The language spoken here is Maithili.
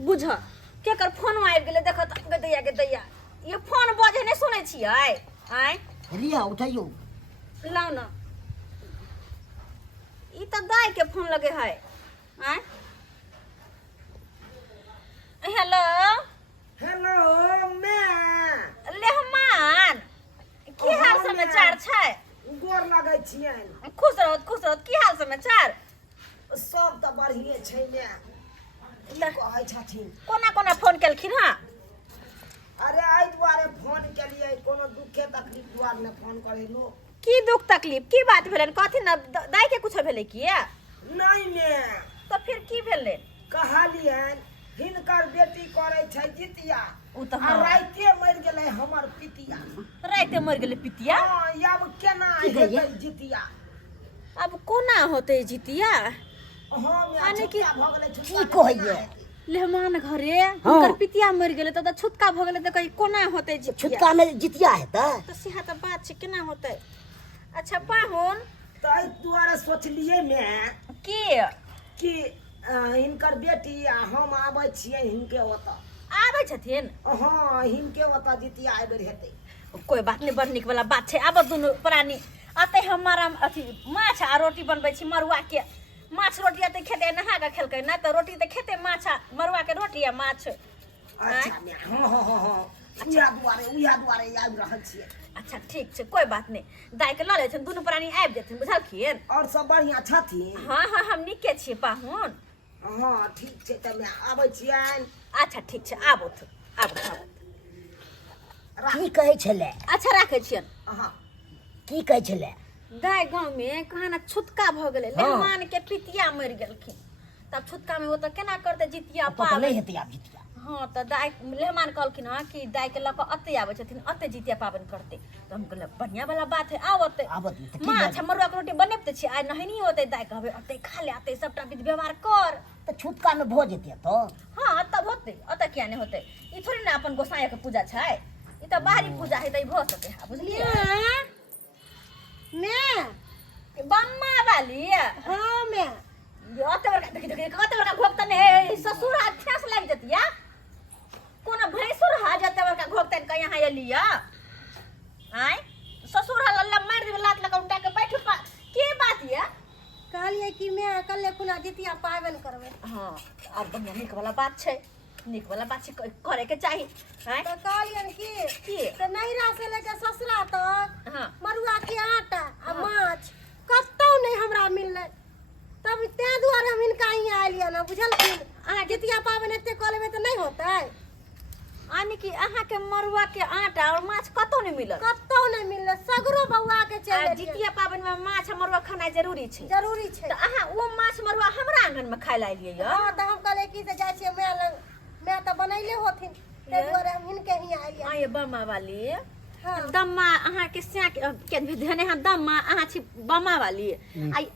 बुझ केकर फोन आबि गेलै देख त दैया ये फोन बजे नहीं सुनै छियै आय रिया उठाइयो लाउ न ई त दाय के फोन लगे है आय हेलो हेलो मैं लेहमान की हाल समाचार छै गोर लागै छियनि खुश रहत की हाल समाचार सब त बढ़िए छै ने की कहै छथिन कोना कोना फोन केलखिन हां अरे एहि दुआरे फोन केलिए कोनो दुखे तकलीफ दुआरे ने फोन करेलो की दुख तकलीफ की बात भेलन कथि न दाई के कुछ भेलै की नहीं ने तो फिर की भेलै कहलियन हिनकर बेटी करे छै जितिया उ त आ राइते मर गेलै हमर पितिया राइते मर गेलै पितिया हां अब केना हेतै जितिया अब कोना होतै जितिया हां आने की भ गेलै की कहैये लेहमान घरे हुनकर पितिया मर गेलै त छुटका भ गेलै त कहि कोना होतै जितिया छुटका में जितिया हेतै त सिहा त बात छै केना होतै अच्छा पाहुन तै दुआरे सोचलिए मैं कि हिनकर बेटी आ हम आबै छियै हिनके ओतऽ आबै छथिन हाँ हिनके ओतऽ जितिया एबेर हेतै कोई बात नहीं बड़ निक वाला बात छै आब दुनु प्राणी अते हमारा अथी माछ आ रोटी बनबै छी मरुआ के माछ रोटी अते खेते नहा के खेलकै ना त रोटी त खेते माछ मरुआ के रोटी आ माछ अच्छा मैं हाँ उया दुआरे आबि रहल छियै अच्छा ठीक छै कोई बात नहीं दाई के ल ले छन दुनु प्राणी आबि जेथिन बुझलखिन और सब बढ़िया छथिन हां हम निके छियै पाहुन हाँ ठीक छै त मैं आबै छियनि अच्छा ठीक छै आबो की कहै छले अच्छा राखै छियन हाँ की कहै छले दाई गांव में कहां ना छुटका भ गेलै लेहमान के पितिया मर गेलखिन तब छुटका में वो त केना करते जितिया तो पाबै नहीं हेतै आब जितिया हाँ तो दाई लेहमान कहलखिन हां कि दाई के लक अते आबै छथिन अते जितिया पाबन करते तो हम कहले बढ़िया वाला बात है आवते आबत त की माछ मरुआ के रोटी बनैबते छी आइ नहीं होते दाई कहबे अते खा ले अते सबटा विध व्यवहार कर त छुटका में भ जेतै तो हाँ तब होते अते किया नहीं होते ई थोड़ी ना अपन गोसाई के पूजा छै ई त बाहरी पूजा है त ई भ सके है बुझलिए मैं बम्मा वाली हां मैं अते बड़का देखि अते बड़का घोक तने हे ससुर हाथ ठेस लाग जतिया कोना भैंसुर हा जते बड़का घोक तन के यहां एलिया आय ससुर हा लल्ला मार दे लात लगा उठा के बैठ पा की बात ये कहलिए कि मैं कल्ले खुना जितिया पाबन करबै हां और बढ़िया निक वाला बात छै निक वाला बात छै करे के चाहिए हैं तो कहलियन की तो नैरा से लेके ससुरा तक हां मरुआ के आटा आ माछ कतौ नहीं हमरा मिललै तब ते दुआरे हम इनका ही आलिया ना बुझलखिन अहाँ जितिया पाबन एते क लेबै त नहीं होतै आनी कि अहाँ के मरुआ के आटा और माछ कतौ नहीं मिलल कतौ नहीं मिललै सगरो बौआ के चले जितिया पाबन में माछ मरुआ खाना जरूरी छै जरूरी छै त अहाँ वो माछ मरुआ हमरा आंगन में खाय लालिए य हां त हम कहले कि से जाय छियै मैं त बनैले होथिन ते दुआरे हम इनके ही आलिया आये बम्मा वाली हां दम्मा अहाँ के स्या के धेने हां दम्मा अहाँ छी बम्मा वाली आई